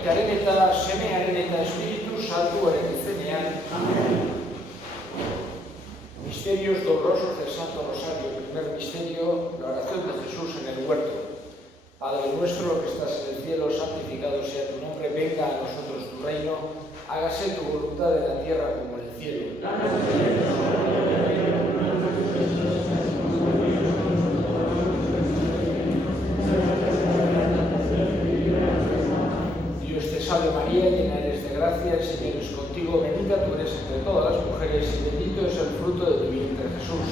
Aitaren eta Semearen eta Espíritu Santuaren izenean. Amén. Misterios dolorosos del Santo Rosario. Primer misterio, la oración de Jesús en el huerto. Padre nuestro que estás en el cielo, santificado sea tu nombre, venga a nosotros tu reino, hágase tu voluntad en la tierra como en el cielo. Dios te salve María, llena eres de gracia, el Señor es contigo, bendita tú eres entre todas las mujeres y bendito es el fruto de tu vientre Jesús.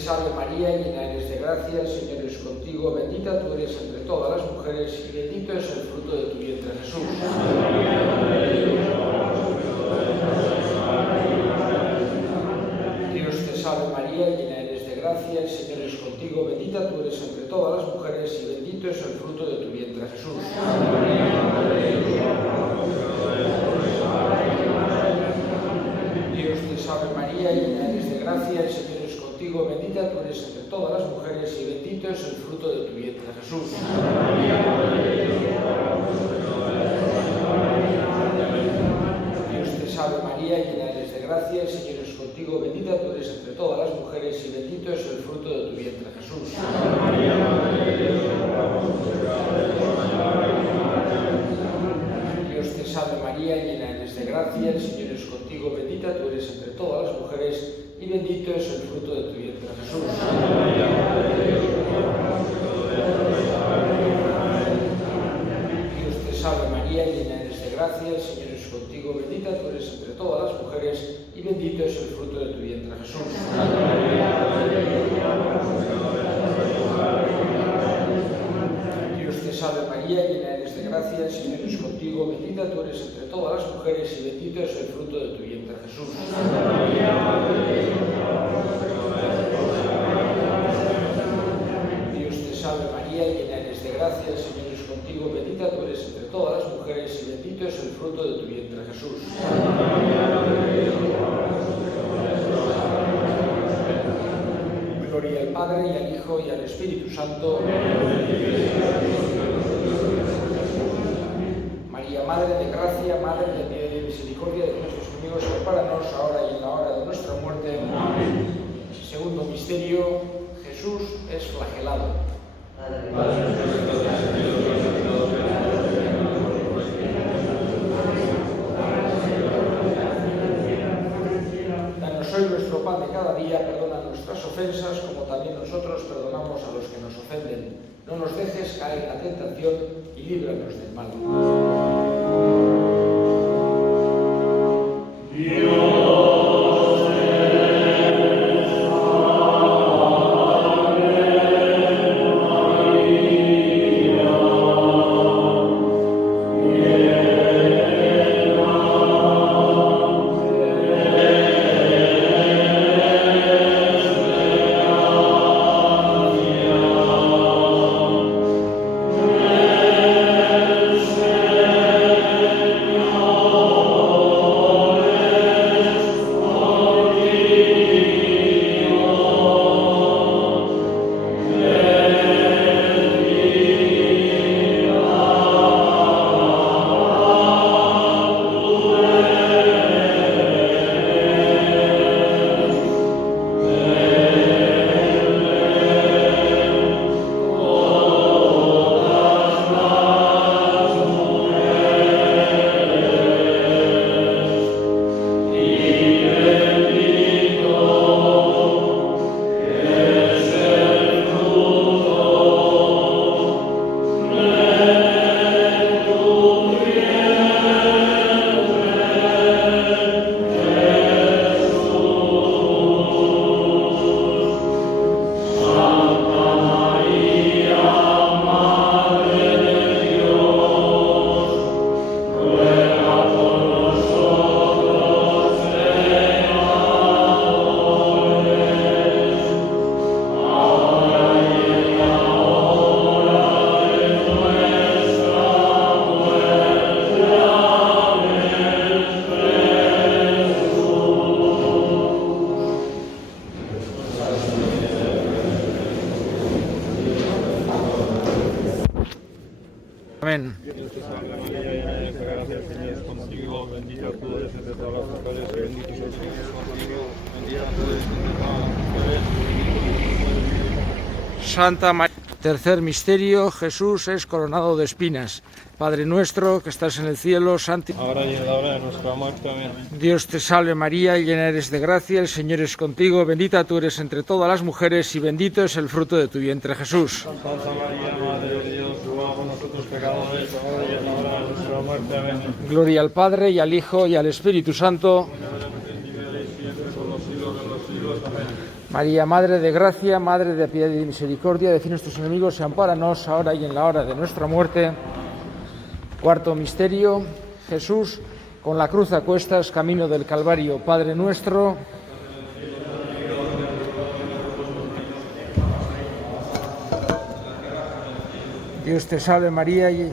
Salve María, llena eres de gracia, el Señor es contigo, bendita tú eres entre todas las mujeres y bendito es el fruto de tu vientre Jesús. Dios te salve María, llena eres de gracia, el Señor es contigo, bendita tú eres entre todas las mujeres y bendito es el fruto de tu vientre Jesús. Dios te salve María, llena eres de gracia, el Señor es contigo, bendita tú eres entre todas las mujeres y bendito es el fruto de tu vientre Jesús. Dios te salve María, llena eres de gracia, el Señor es contigo, bendita tú eres entre todas las mujeres y bendito es el fruto de tu vientre Jesús. Dios te salve María, llena eres de gracia, el Señor es contigo, bendita tú eres entre todas las mujeres y bendito es el fruto de tu vientre Jesús. Dios te salve María, llena eres de gracia, el Señor es contigo, bendita tú eres entre todas las mujeres y bendito es el fruto de tu vientre Jesús. Dios te salve María, llena eres de gracia, el Señor es contigo, bendita tú eres entre todas las mujeres y bendito es el fruto de tu vientre Jesús. Dios te salve María, llena eres de gracia, el Señor es contigo, bendita tú eres entre todas las mujeres y bendito es el fruto de tu vientre Jesús. Gloria al Padre y al Hijo y al Espíritu Santo. María, Madre de gracia, Madre de piedad y de misericordia de nuestros enemigos, prepáranos ahora y en la hora de nuestra muerte. Amén. Segundo misterio, Jesús es flagelado. Danos hoy nuestro pan de cada día, perdona nuestras ofensas, como también nosotros perdonamos a los que nos ofenden. No nos dejes caer en la tentación y líbranos del mal. Amén. Dios te salve María, llena eres de gracia, el Señor es contigo, bendita tú eres entre todas las mujeres y bendito es el fruto de tu contigo, bendita tú eres entre todas las mujeres y bendito es el fruto de tu vientre. Santa María. Tercer misterio, Jesús es coronado de espinas. Padre nuestro que estás en el cielo, santificado. Ahora y en la hora de nuestra muerte. Amén. Dios te salve María, llena eres de gracia, el Señor es contigo, bendita tú eres entre todas las mujeres y bendito es el fruto de tu vientre, Jesús. Santa María, Madre de Dios, ruega por nosotros pecadores, ahora y en la hora de nuestra muerte. Amén. Gloria al Padre y al Hijo y al Espíritu Santo. María, Madre de gracia, Madre de piedad y misericordia, defiende nuestros enemigos y ampáranos ahora y en la hora de nuestra muerte. Cuarto misterio, Jesús con la cruz a cuestas, camino del Calvario. Padre nuestro, Dios te salve María, y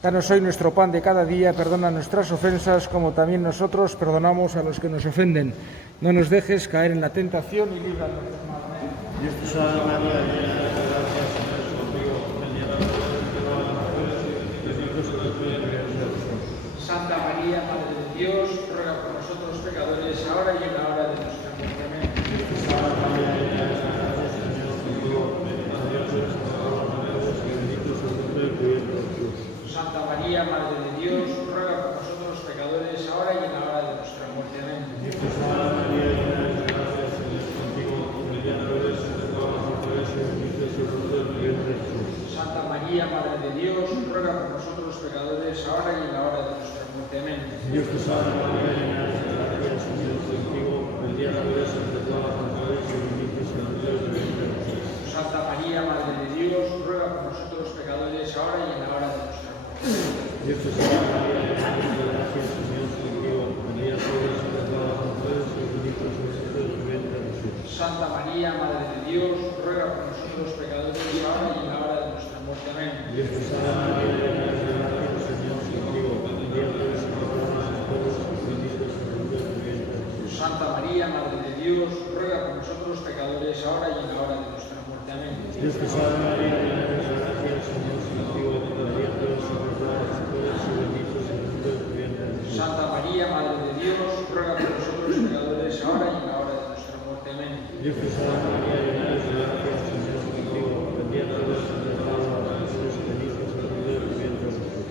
danos hoy nuestro pan de cada día, perdona nuestras ofensas como también nosotros perdonamos a los que nos ofenden. No nos dejes caer en la tentación y líbranos del mal. Amén. Dios te salve María, llena eres de gracia, el Señor es contigo, bendita tú eres entre todas las mujeres y bendito es el fruto de tu vientre, Jesús. Santa María, Madre de Dios, ruega por nosotros pecadores, ahora y en la hora de nuestra muerte. Amén. Dios te salve María, llena eres de gracia, el Señor es contigo, bendita tú eres entre todas las mujeres y bendito es el fruto de tu vientre, Jesús. Santa María, Madre de Dios, ruega por nosotros pecadores, ahora y en la hora de nuestra muerte. Amén. Dios te salve María, llena eres de gracia, el Señor es contigo, bendita tú eres entre todas las mujeres y bendito es el fruto de tu vientre, Jesús. Santa María, Madre de Dios, ruega por nosotros pecadores, ahora y en la hora de nuestra muerte. Amén. Dios te salve María, llena eres de gracia, el Señor es contigo, bendita tú eres entre todas las mujeres y bendito es el fruto de tu vientre, Jesús. Santa María, Madre de Dios, ruega por nosotros pecadores, ahora y en la hora de nuestra muerte. Dios te salve María, llena eres de gracia, el Señor es contigo, bendita tú eres entre todas las mujeres y bendito es el fruto de tu vientre, Jesús. Santa María, Madre de Dios, ruega por nosotros pecadores, ahora y en la hora de nuestra muerte. Amén. Dios te salve María, llena eres de gracia, el Señor es contigo, bendita tú eres entre todas las mujeres y bendito es el fruto de tu vientre, Jesús. Santa María, Madre de Dios, ruega por nosotros pecadores, ahora y en la hora de nuestra muerte. Amén. Dios te salve María, llena eres de gracia, el Señor es contigo, bendita tú eres entre todas las mujeres y bendito es el fruto de tu vientre, Jesús. Santa María, Madre de Dios, ruega por nosotros pecadores, ahora y en la hora de nuestra muerte. Amén. Dios te salve María, llena eres de gracia, el Señor es contigo, bendita tú eres entre todas las mujeres y bendito es el fruto de tu vientre, Jesús.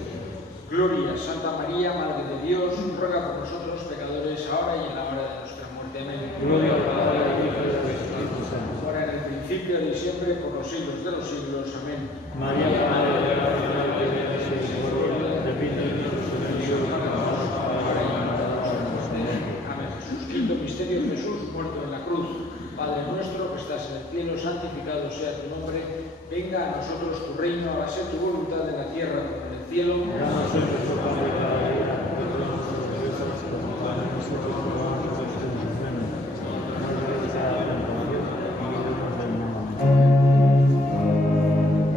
Gloria, Santa María, Madre de Dios, ruega por nosotros pecadores, ahora y en la hora de nuestra muerte. Amén. Gloria al Padre, al Hijo y al Espíritu Santo. Ahora en el principio y siempre, por los siglos de los siglos. Amén. María, Madre de gracia, Madre de misericordia, repite nuestros enemigos y nos ahora y en la hora de nuestra muerte. Amén. Jesús, quinto misterio, Jesús muerto en la cruz. Padre nuestro que estás en el cielo, santificado sea tu nombre. Venga a nosotros tu reino, hágase tu voluntad en la tierra como en el cielo. Danos hoy nuestro pan de cada día, perdona nuestras ofensas, como también nosotros perdonamos a los que nos ofenden. No nos dejes caer en la tentación, y líbranos del mal. Dios te salve María,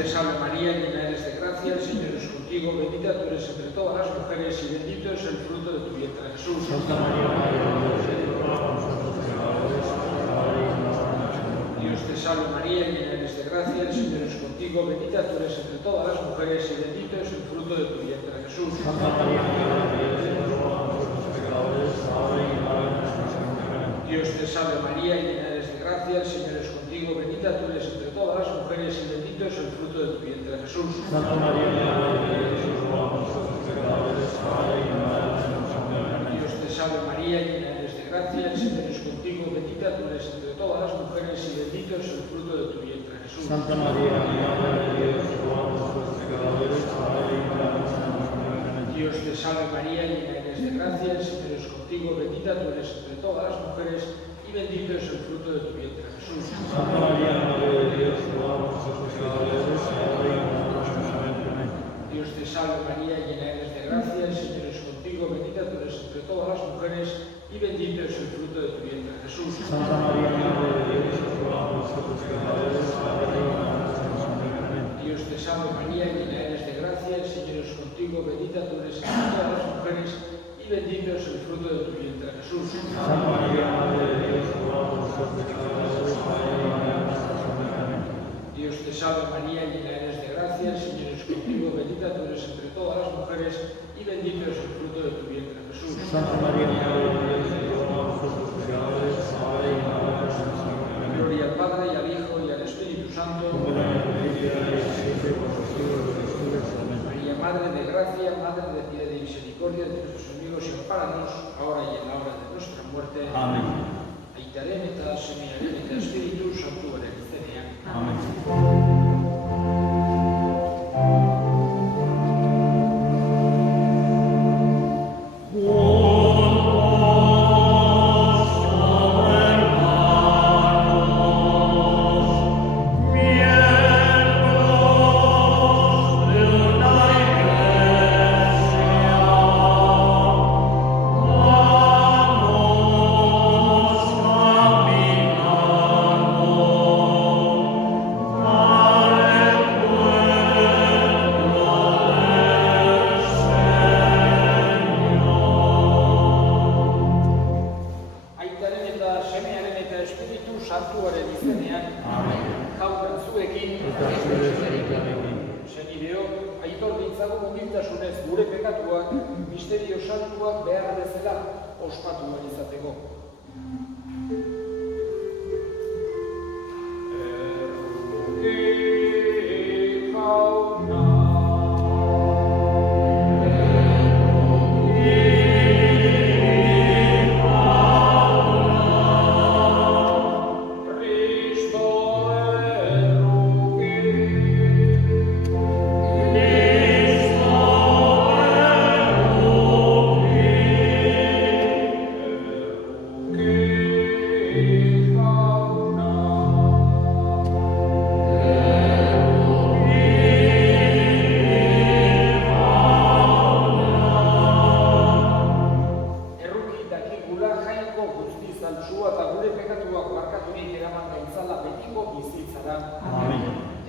te salve María, llena eres de gracia, el Señor es contigo, bendita tú eres entre todas las mujeres y bendito es el fruto de tu vientre, Jesús. Santa María, Madre de Dios, ruega por nosotros pecadores, ahora y en la hora de nuestra muerte. Dios te salve María, llena eres de gracia, el Señor es contigo, bendita tú eres entre todas las mujeres y bendito es el fruto de tu vientre, Jesús. Santa María, Madre de Dios, ruega por nosotros pecadores, ahora y en la hora de nuestra muerte. Dios te salve María, llena eres de gracia, el Señor es contigo, bendita tú eres entre todas las mujeres y bendito es el fruto de tu vientre, Jesús. Santa María, Madre de Dios, ruega por nosotros pecadores, ahora y en la hora de nuestra muerte. Dios te salve María, llena eres de gracia, el Señor es contigo, bendita tú eres entre todas las mujeres y bendito es el fruto de tu vientre, Jesús. Santa María, Madre de Dios, ruega por nosotros pecadores, ahora y en la hora de nuestra muerte. Dios te salve María, llena eres de gracia, el Señor es contigo, bendita tú eres entre todas las mujeres y bendito es el fruto de tu vientre, Jesús. Santa María, Madre de Dios, ruega por nosotros pecadores, ahora y en la hora de nuestra muerte. Dios te salve María, llena eres de gracia, el Señor es contigo, bendita tú eres entre todas las mujeres y bendito es el fruto de tu vientre, Jesús. Santa María, Madre de Dios, ruega por nosotros pecadores, ahora y en la hora de nuestra muerte. Dios te salve María, llena eres de gracia, el Señor es contigo, bendita tú eres entre todas las mujeres y bendito es el fruto de tu vientre, Jesús. Santa María, Madre de Dios, ruega por nosotros pecadores, ahora y en la hora de nuestra muerte. Dios te salve María, llena eres de gracia, el Señor es contigo, bendita tú eres entre todas las mujeres y bendito es el fruto de tu vientre, Jesús. Santa María, Madre de Dios, ruega por nosotros pecadores, ahora y en la hora de nuestra muerte. Gloria al Padre, y al Hijo, y al Espíritu Santo. Como era en el principio, ahora y siempre, por los siglos de los siglos. Amén. María, Madre de gracia, Madre de piedad y misericordia de nuestros enemigos y ampáranos, ahora y en la hora de nuestra muerte. Amén. Aitaremeta, semiaremeta, Espíritu Santo, Erencenia. Amén. Aitaremeta, semiaremeta, Espíritu Santuaren izenean. Amen. Jaun zuekin. Eta zure zerikarekin. Senideo, aitor ditzagun humiltasunez gure pekatuak, misterio santuak behar bezala ospatu ahal izateko.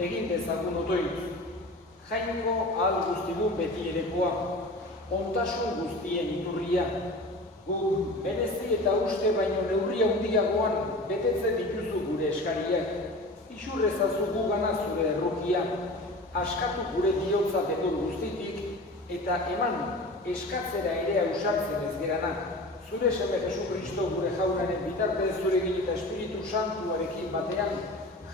Egin dezagun otoitz. Jainko ahal guztigun beti erekoa, ontasun guztien iturria. Guk merezi eta uste baino neurria handiagoan betetzen dituzu gure eskariak. Ixur ezazu gugana zure errukia, askatu gure bihotza bedor guztitik, eta eman eskatzera ere ausartzen ez gerana. Zure seme Jesu Kristo gure jaunaren bitartez zurekin eta Espiritu Santuarekin batean,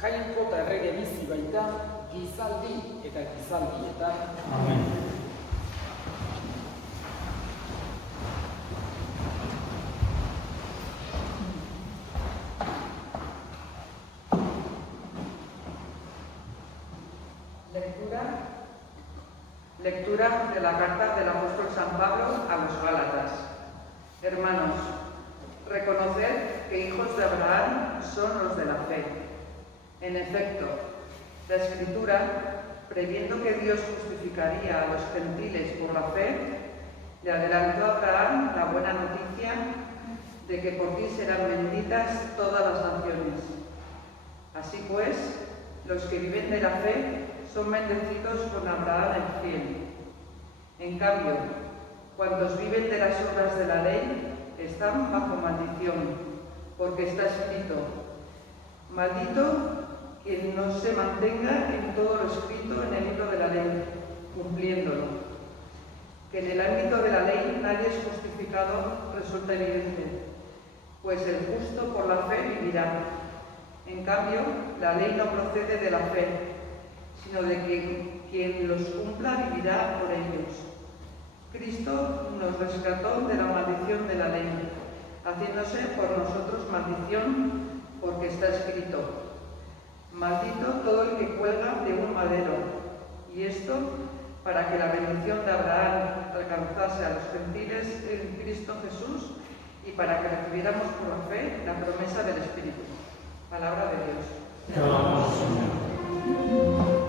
jainko eta errege bizi baita, gizaldi eta gizaldietan. Amen. Lectura de la carta del apóstol San Pablo a los Gálatas. Hermanos, reconoced que hijos de Abraham son los de la fe. En efecto, la Escritura, previendo que Dios justificaría a los gentiles por la fe, le adelantó a Abraham la buena noticia de que por ti serán benditas todas las naciones. Así pues, los que viven de la fe son bendecidos con Abraham el fiel. En cambio, cuantos viven de las obras de la ley están bajo maldición, porque está escrito: maldito quien no se mantenga en todo lo escrito en el libro de la ley, cumpliéndolo. Que en el ámbito de la ley nadie es justificado resulta evidente, pues el justo por la fe vivirá. En cambio, la ley no procede de la fe, sino de que quien los cumpla vivirá por ellos. Cristo nos rescató de la maldición de la ley, haciéndose por nosotros maldición, porque está escrito: maldito todo el que cuelga de un madero. Y esto para que la bendición de Abraham alcanzase a los gentiles en Cristo Jesús y para que recibiéramos por la fe la promesa del Espíritu. Palabra de Dios. Te alabamos, Señor.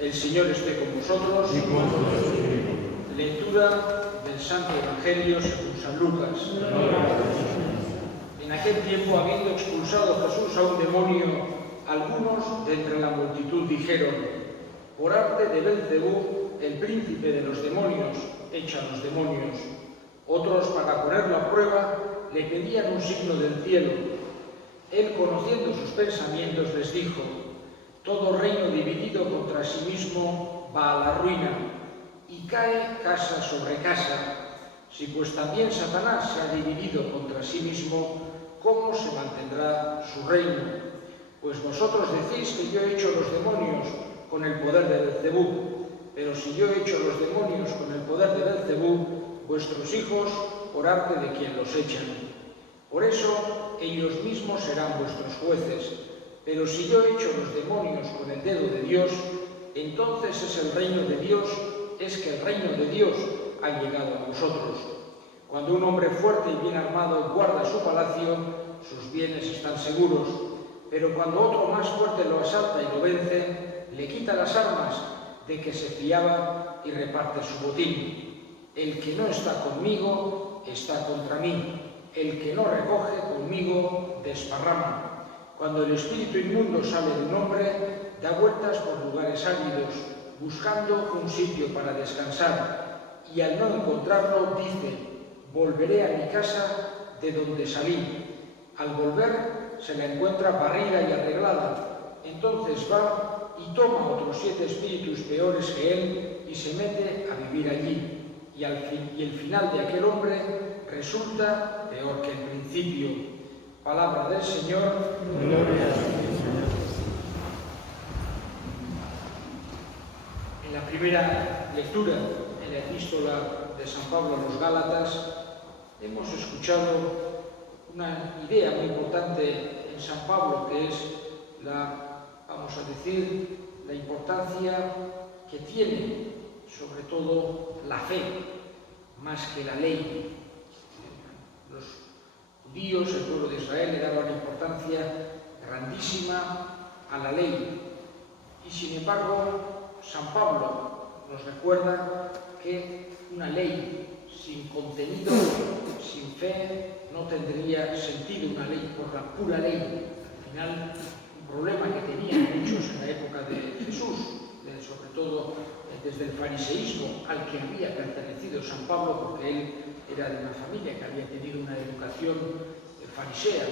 El Señor esté con vosotros. Y con tu espíritu. Lectura del Santo Evangelio según San Lucas. En aquel tiempo, habiendo expulsado Jesús a un demonio, algunos de entre la multitud dijeron: por arte de Belcebú, el príncipe de los demonios, echa a los demonios. Otros, para ponerlo a prueba, le pedían un signo del cielo. Él, conociendo sus pensamientos, les dijo: todo reino dividido contra sí mismo va a la ruina, y cae casa sobre casa. Si pues también Satanás se ha dividido contra sí mismo, ¿cómo se mantendrá su reino? Pues vosotros decís que yo he hecho los demonios con el poder de Belcebú, pero si yo he hecho los demonios con el poder de Belcebú, vuestros hijos por arte de quien los echan. Por eso ellos mismos serán vuestros jueces. Pero si yo he hecho los demonios con el dedo de Dios, entonces es el reino de Dios, es que el reino de Dios ha llegado a vosotros. Cuando un hombre fuerte y bien armado guarda su palacio, sus bienes están seguros. Pero cuando otro más fuerte lo asalta y lo vence, le quita las armas de que se fiaba y reparte su botín. El que no está conmigo está contra mí. El que no recoge conmigo desparrama. Cuando el espíritu inmundo sale de un hombre, da vueltas por lugares áridos, buscando un sitio para descansar, y al no encontrarlo dice: volveré a mi casa de donde salí. Al volver se la encuentra barrida y arreglada. Entonces va y toma otros 7 espíritus peores que él y se mete a vivir allí. Y el final de aquel hombre resulta peor que el principio. Palabra del Señor. Gloria a ti, Señor. En la primera lectura en la epístola de San Pablo a los Gálatas hemos escuchado una idea muy importante en San Pablo, que es vamos a decir, la importancia que tiene sobre todo la fe, más que la ley. judíos, el pueblo de Israel, le daba una importancia grandísima a la ley. Y sin embargo, San Pablo nos recuerda que una ley sin contenido, sin fe, no tendría sentido. Una ley por la pura ley. Al final, un problema que tenían muchos en la época de Jesús, sobre todo desde el fariseísmo al que había pertenecido San Pablo, porque él era de una familia que había tenido una educación farisea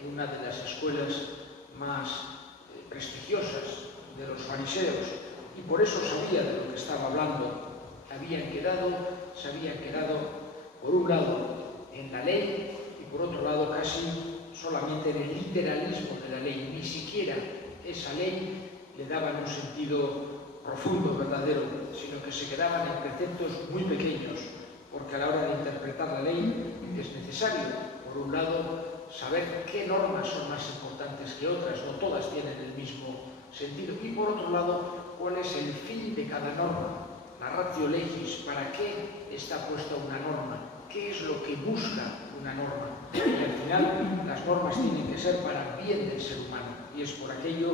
en una de las escuelas más prestigiosas de los fariseos, y por eso sabía de lo que estaba hablando. Se habían quedado por un lado en la ley y por otro lado casi solamente en el literalismo de la ley. Ni siquiera esa ley le daban un sentido profundo, verdadero, sino que se quedaban en preceptos muy pequeños, porque a la hora de interpretar la ley es necesario, por un lado, saber qué normas son más importantes que otras, no todas tienen el mismo sentido, y por otro lado, cuál es el fin de cada norma, la ratio legis, para qué está puesta una norma, qué es lo que busca una norma. Y al final, las normas tienen que ser para el bien del ser humano, y es por aquello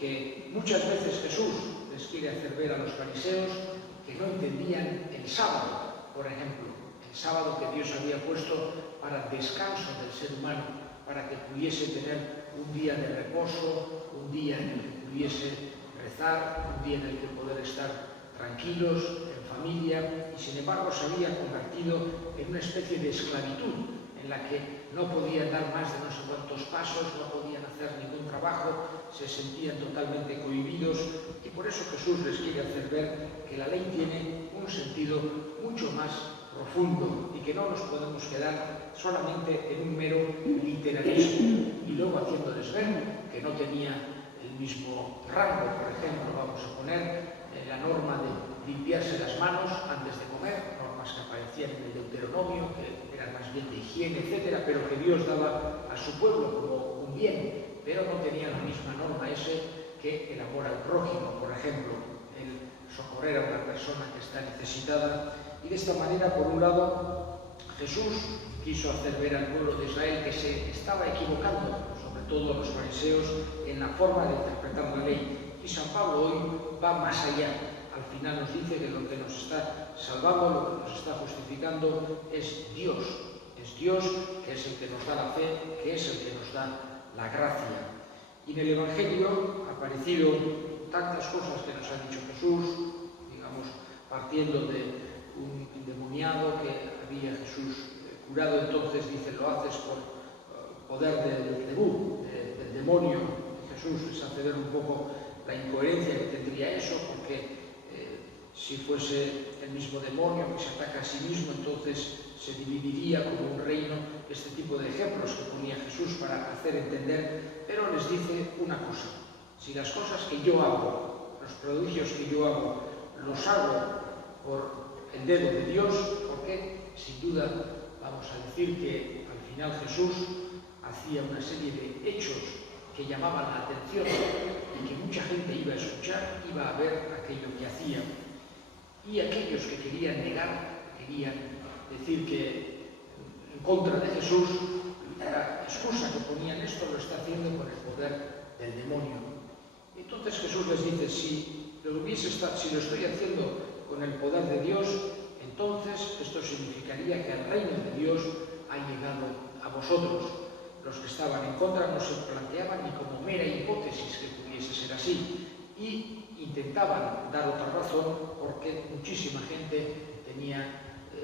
que muchas veces Jesús les quiere hacer ver a los fariseos que no entendían el sábado, por ejemplo, el sábado que Dios había puesto para el descanso del ser humano, para que pudiese tener un día de reposo, un día en el que pudiese rezar, un día en el que poder estar tranquilos, en familia, y sin embargo se había convertido en una especie de esclavitud, en la que no podían dar más de no sé cuántos pasos, no podían hacer ningún trabajo, se sentían totalmente cohibidos, y por eso Jesús les quiere hacer ver que la ley tiene un sentido mucho más profundo y que no nos podemos quedar solamente en un mero literalismo, y luego haciéndoles ver que no tenía el mismo rango. Por ejemplo, vamos a poner la norma de limpiarse las manos antes de comer, normas que aparecían en el Deuteronomio, que eran más bien de higiene, etcétera, pero que Dios daba a su pueblo como un bien, pero no tenía la misma norma ese que el amor al prójimo, por ejemplo, el socorrer a una persona que está necesitada. Y de esta manera, por un lado, Jesús quiso hacer ver al pueblo de Israel que se estaba equivocando, sobre todo a los fariseos, en la forma de interpretar la ley. Y San Pablo hoy va más allá. Al final nos dice que lo que nos está salvando, lo que nos está justificando es Dios. Es Dios que es el que nos da la fe, que es el que nos da la gracia. Y en el Evangelio ha aparecido tantas cosas que nos ha dicho Jesús, digamos, partiendo de un endemoniado que había Jesús curado. Entonces dice, lo haces por poder del demonio. Jesús les hace ver un poco la incoherencia que tendría eso, porque si fuese el mismo demonio que se ataca a sí mismo, entonces se dividiría como un reino. Este tipo de ejemplos que ponía Jesús para hacer entender, pero les dice una cosa: si las cosas que yo hago, los prodigios que yo hago, los hago por el dedo de Dios, porque sin duda vamos a decir que al final Jesús hacía una serie de hechos que llamaban la atención y que mucha gente iba a escuchar, iba a ver aquello que hacía. Y aquellos que querían negar, querían decir que en contra de Jesús, la excusa que ponían, esto lo está haciendo con el poder del demonio. Entonces Jesús les dice, si lo estoy haciendo con el poder de Dios, entonces esto significaría que el reino de Dios ha llegado a vosotros. Los que estaban en contra no se planteaban ni como mera hipótesis que pudiese ser así, y intentaban dar otra razón, porque muchísima gente tenía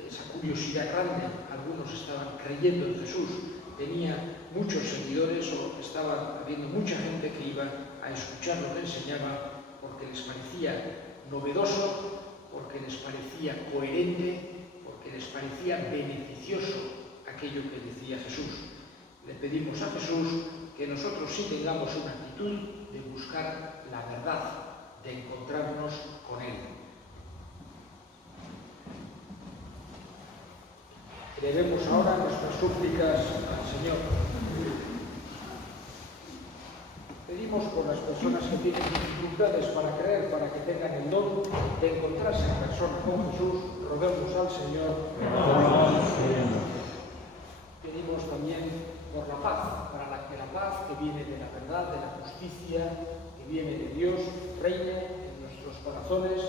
esa curiosidad grande. Algunos estaban creyendo en Jesús, tenía muchos seguidores, o estaba habiendo mucha gente que iba a escuchar lo que enseñaba porque les parecía novedoso, porque les parecía coherente, porque les parecía beneficioso aquello que decía Jesús. Le pedimos a Jesús que nosotros sí tengamos una actitud de buscar la verdad, de encontrarnos con Él. Debemos ahora nuestras súplicas al Señor. Pedimos por las personas que tienen dificultades para creer, para que tengan el don de encontrarse en persona con Jesús. Roguemos al Señor. Pedimos también viene de la verdad, de la justicia, que viene de Dios, reine en nuestros corazones,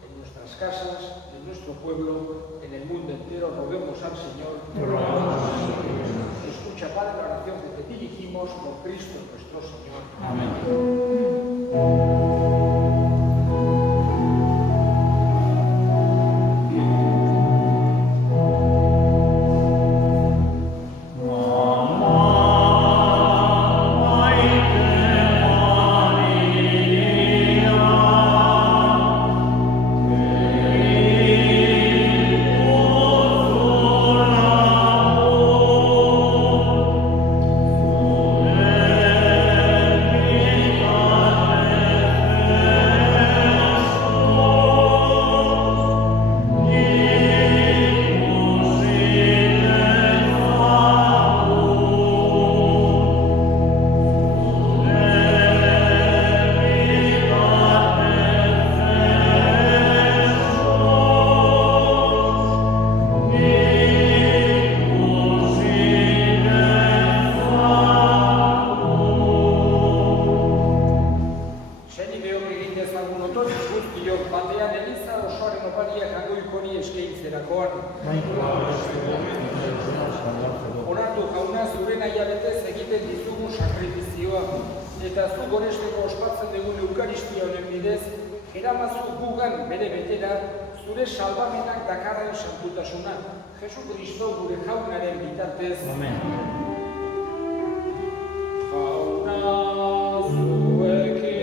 en nuestras casas, en nuestro pueblo, en el mundo entero. Roguemos al Señor. Escucha, Padre, la oración que te dirigimos por Cristo nuestro Señor. Amén. Onartu jauna, zure naia betez egiten dizugun sakrifizioa, eta zu gonesteko ospatzen dugun eukaristia honen bidez, eramazu gugan bere betera, zure salbamenak dakarren santutasuna, Jesu Kristo gure jaunaren bitartez. Amen. Jauna zuekin.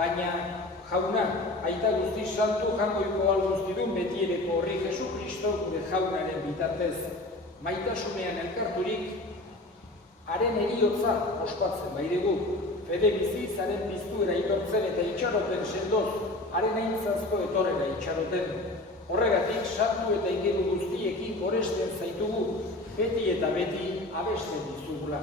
Baina, jauna, aita guzti santu jangoiko alguztidun betiereko horri Jesu Kristo gure jaunaren bitartez. Maitasunean elkarturik, haren eriotza ospatzen baidegu. Fede biziz, haren piztuera itortzen eta itxaroten sendoz, haren aintzazko etorrera itxaroten. Horregatik, santu eta ingeru guztiekin goresten zaitugu, beti eta beti abesten dizugula.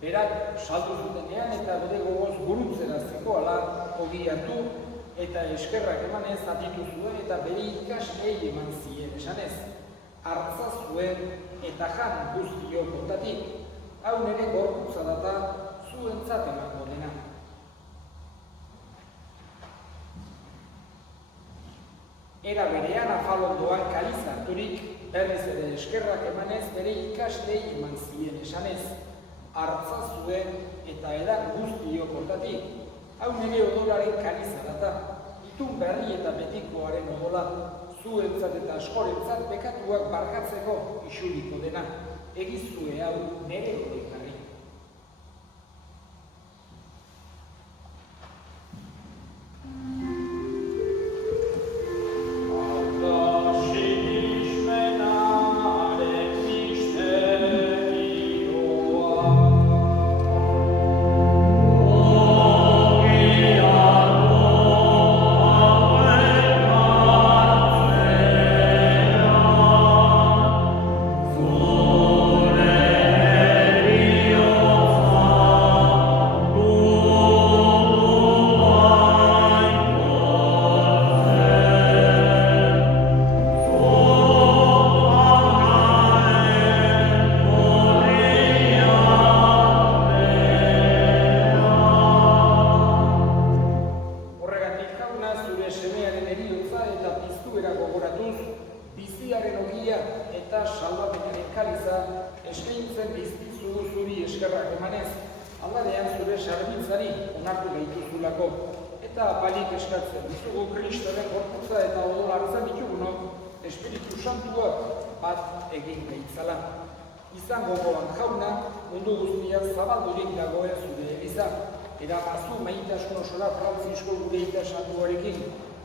Berak saldu zutenean eta bere gogoz guruntzera zegoala ogi hartu eta eskerrak emanez atitu zuen eta bere ikasleei eman zien esanez. Hartza zuen eta jan guztio kontatik, hau nire gorputza data zuentzat emango dena. Era berean afalondoan kaliz harturik, berriz ere eskerrak emanez bere ikaslei eman zien esanez. Hartza zuen eta edan guztiok hortatik. Hau nire odolaren kaliza data. Itun berri eta betikoaren odola. Zuentzat eta askorentzat bekatuak barkatzeko isuriko dena. Egizue hau nire odekarri.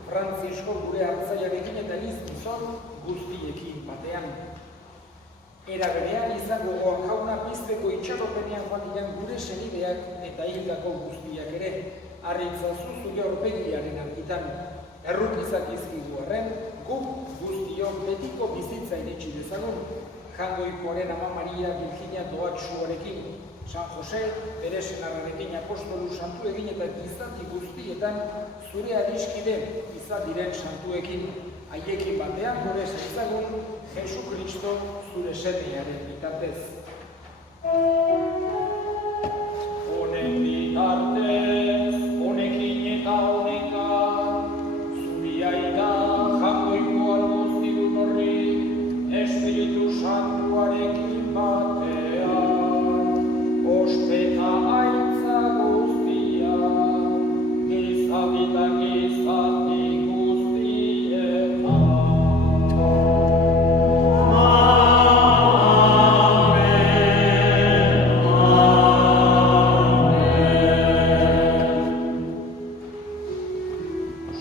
Frantzisko gure hartzaiarekin eta gizon guztiekin batean. Era berean izango goan jauna pizteko itxaropenean joan gure senideak eta hildako guztiak ere. Arritzazu zure aurpegiaren argitan. Errukizak izkigu arren, guk guztiok betiko bizitza iretsi dezagun. Jangoikoaren Ama Maria Virginia doatsuarekin. San Jose, bere senarrarekin apostolu santu egin eta gizati guztietan zure adiskide izan diren santuekin. Haiekin batean gure zaitzagun, Jesu Kristo zure semearen bitartez. Honen bitartez, honekin eta honekan, zuria ida jangoiko algoztidun horri, Espiritu Santuarekin batean. Ospeta aitza guztia, gizati eta gizati guztietan.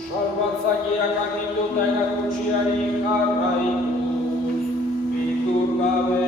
Salbatzaileak agindu eta erakutsiari jarraituz, bitur gabe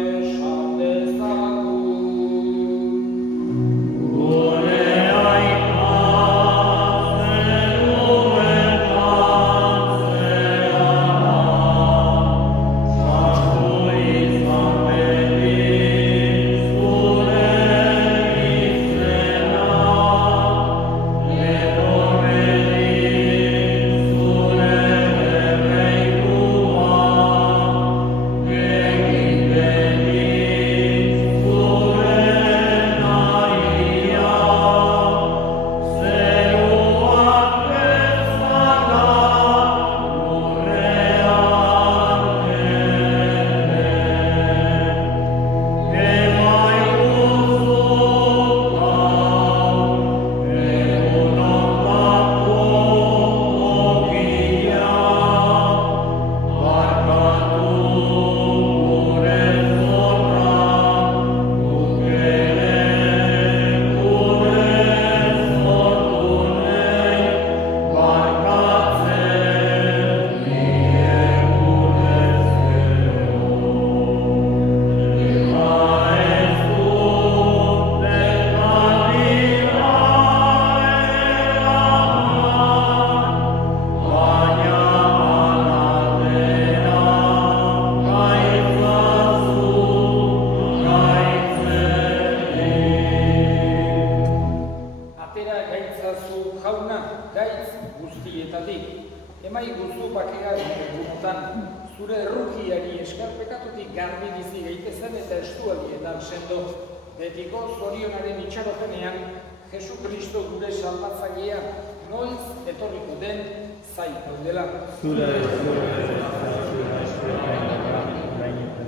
zai daudela. Zure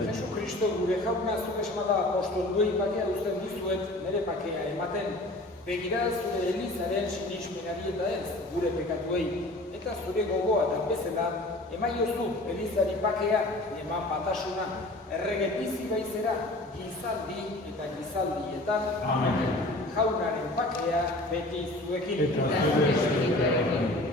Jesu Kristo gure jauna zure esmada apostolduei pakea uzten dizuet nire pakea ematen. Begira zure Elizaren sinismenari eta ez gure pekatuei. Eta zure gogoa eta bezala emaiozu Elizari pakea eman batasuna errege bizi baizera gizaldi eta gizaldietan. Amen. Jaunaren pakea beti zuekin. Eta zure espirituarekin. Amen.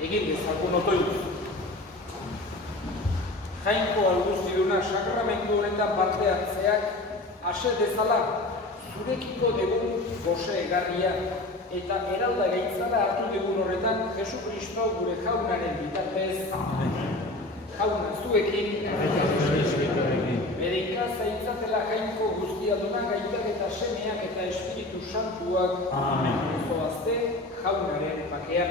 egin dezagun otoitz. Jainko alguztiduna sakramentu honetan parte hartzeak ase dezala zurekiko dugun gose egarria eta eralda gaitzala hartu dugun horretan Jesu Kristo gure jaunaren bitartez jauna zuekin bere ikaza itzatela jainko guztialduna gaitak eta semeak eta Espiritu Santuak zoazte jaunaren bakean.